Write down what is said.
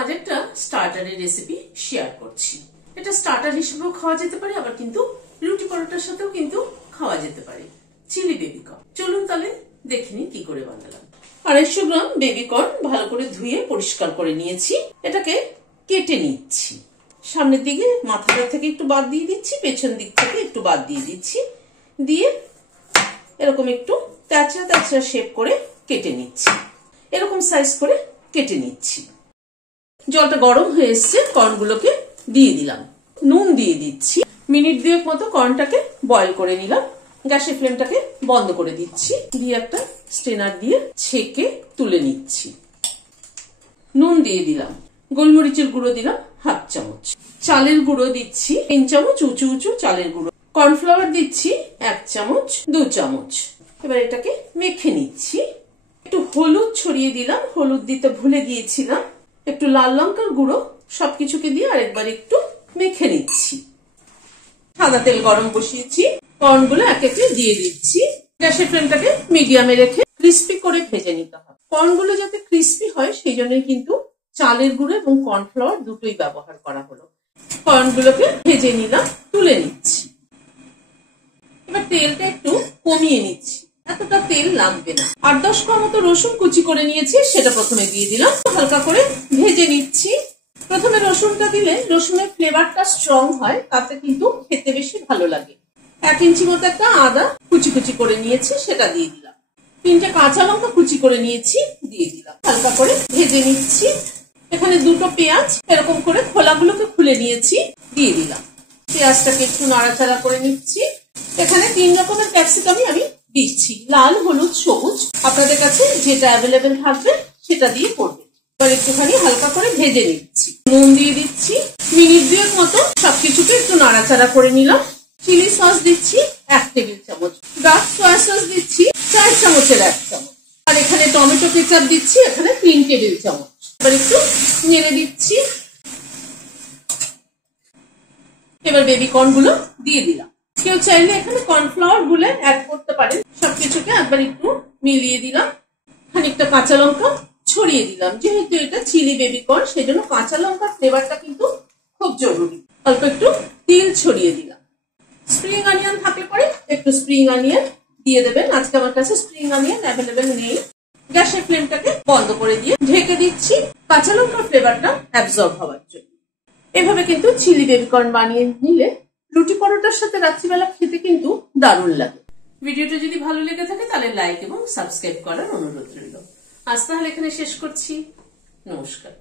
আজ একটা স্টার্টারের recipe share করছি। এটা স্টার্টার হিসেবেও খাওয়া যেতে পারে, আবার কিন্তু রুটি পরোটার সাথেও কিন্তু খাওয়া যেতে পারে। Chilli baby corn. চলুন তাহলে দেখে নিই কি করে বানালাম। 250 গ্রাম বেবিকর্ন ভালো করে ধুয়ে পরিষ্কার করে নিয়েছি। এটাকে কেটে নিচ্ছি। সামনের দিকে মাথাটা থেকে একটু বাদ দিয়ে দিচ্ছি, পেছন দিক থেকে একটু বাদ দিয়ে দিচ্ছি, দিয়ে এরকম একটু তেচড়া তেচড়া শেপ করে কেটে নিচ্ছি। এরকম সাইজ করে কেটে নিচ্ছি। জলটা গরম হয়ে এসছে, কর্নগুলোকে দিয়ে দিলাম। নুন দিয়ে দিচ্ছি। মিনিট 2 মতো কর্নটাকে বয়েল করে নিলাম। গ্যাসের ফ্লেমটাকে বন্ধ করে দিচ্ছি, দিয়ে একটা স্ট্রেনার দিয়ে ছেঁকে তুলে নিচ্ছি। নুন দিয়ে দিলাম। গোলমরিচের গুঁড়ো দিলাম 1/2 চামচ। চালের গুঁড়ো দিচ্ছি 3 চামচ, উঁচু উঁচু চালের গুঁড়ো। কর্নফ্লাওয়ার দিচ্ছি 1 চামচ, 2 চামচ। এবার এটাকে মেখে নিচ্ছি। একটু হলুদ ছড়িয়ে দিলাম, হলুদ দিতে ভুলে গিয়েছিলাম। একটু লাল লঙ্কার গুঁড়ো, সবকিছুকে দিয়ে আরেকবার একটু মেখে নিচ্ছি। সাদা তেল গরম বসিয়েছি, কর্নগুলো এক একে দিয়ে দিচ্ছি। গ্যাসের ফ্লেমটাকে মিডিয়ামে রেখে ক্রিস্পি করে ভেজে নিতে হবে। কর্নগুলো যাতে ক্রিস্পি হয় সেই জন্যই কিন্তু চালের গুঁড়ো এবং কর্নফ্লাওয়ার দুটোই ব্যবহার করা হলো। কর্নগুলোকে ভেজে নিলাম, তুলে নিচ্ছি। এবার তেলটা একটু কমিয়ে নিচ্ছি, এতটা তেল লাগবে না। 8-10 কোয়া মতো রসুন কুচি করে নিয়েছি, সেটা প্রথমে দিয়ে দিলাম। হালকা করে ভেজে নিচ্ছি। প্রথমে রসুনটা দিলে রসুনের ফ্লেভারটা স্ট্রং হয়, তাতে কিন্তু খেতে বেশি ভালো লাগে। 1 ইঞ্চি মতো একটা আদা কুচি কুচি করে নিয়েছি, সেটা দিয়ে দিলাম। 3টে কাঁচা লঙ্কা কুচি করে নিয়েছি, দিয়ে দিলাম। হালকা করে ভেজে নিচ্ছি। এখানে 2টো পেঁয়াজ এরকম করে খোলাগুলোকে খুলে নিয়েছি, দিয়ে দিলাম। পেঁয়াজটাকে একটু নাড়াচাড়া করে নিচ্ছি। এখানে 3 রকমের ক্যাপসিকামই আমি দিচ্ছি, লাল, হলুদ, সবুজ। আপনাদের কাছে যেটা অ্যাভেলেবেল থাকবে সেটা দিয়ে করবেন। এবার একটুখানি হালকা করে ভেজে নিচ্ছি। নুন দিয়ে দিচ্ছি। মিনিট 2 মতো সবকিছুকে একটু নাড়াচাড়া করে নিলাম। চিলি সস দিচ্ছি 1 টেবিল চামচ। ডার্ক সয়া সস দিচ্ছি 4 চামচের 1 চামচ। আর এখানে টমেটো কেচাপ দিচ্ছি এখানে 3 টেবিল চামচ। এবার একটু নেড়ে দিচ্ছি। এবার বেবিকর্ন গুলো দিয়ে দিলাম। কেউ চাইলে এখানে কর্নফ্লাওয়ার গুলে অ্যাড করতে পারেন। সবকিছুকে একবার একটু মিলিয়ে দিলাম। খানিকটা কাঁচা লঙ্কা ছড়িয়ে দিলাম। যেহেতু এটা চিলি বেবিকর্ন, সেই জন্য কাঁচা লঙ্কার ফ্লেভারটা কিন্তু খুব জরুরি। অল্প একটু তিল ছড়িয়ে দিলাম। স্প্রিং অনিয়ন থাকলে পরে একটু স্প্রিং অনিয়ন দিয়ে দেবেন। আজকে আমার কাছে স্প্রিং অনিয়ন অ্যাভেলেবেল নেই। গ্যাসের ফ্লেমটাকে বন্ধ করে দিয়ে ঢেকে দিচ্ছি, কাঁচা লঙ্কার ফ্লেভারটা অ্যাবজর্ব হওয়ার জন্য। এভাবে কিন্তু চিলি বেবিকর্ন বানিয়ে নিলে রুটি পরোটার সাথে রাত্রিবেলা খেতে কিন্তু দারুণ লাগে। ভিডিওটা যদি ভালো লেগে থাকে তাহলে লাইক এবং সাবস্ক্রাইব করার অনুরোধ রইল। আজ তাহলে এখানে শেষ করছি। নমস্কার।